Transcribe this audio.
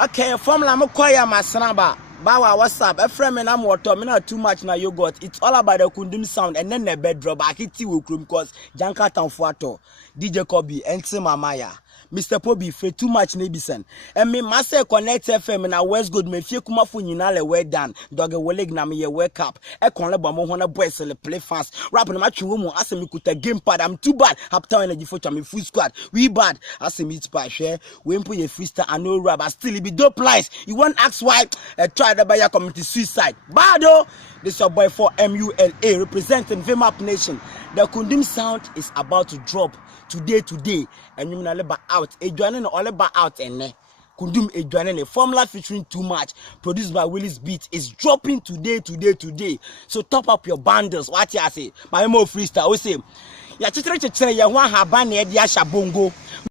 Okay, formula mo kwaya masanaba. Bawa WhatsApp. A friend and I'm water. Me not too much na yogurt. It's all about the kundum sound and then the bed drop. I hit you with because Janka Tanfuato, DJ Kobe, and Maya. Mr. Pobi for too much nebison. And me master connect FM and I West Good me fie kuma fu nyina we done. Dog a weleg na me ye wake up. E kon le ba mo hona boys le play fast. Rap na match wo ase me kuta gamepad. I'm too bad. Uptown energy for me full squad. We bad. Ase me it by share. We put your freestyle and no rap. But still it be dope lies. You want ask why? Try to buy your community suicide. Bado. This your boy for MULA representing Vemap Nation. The Kundum sound is about to drop today, and you know out. A joining all about out and Kundum a joining a formula featuring Too Much, produced by Willis Beat, is dropping today. So top up your bundles. What you say? My more freestyle. We say, ya chitre ya wan habane ya shabongo.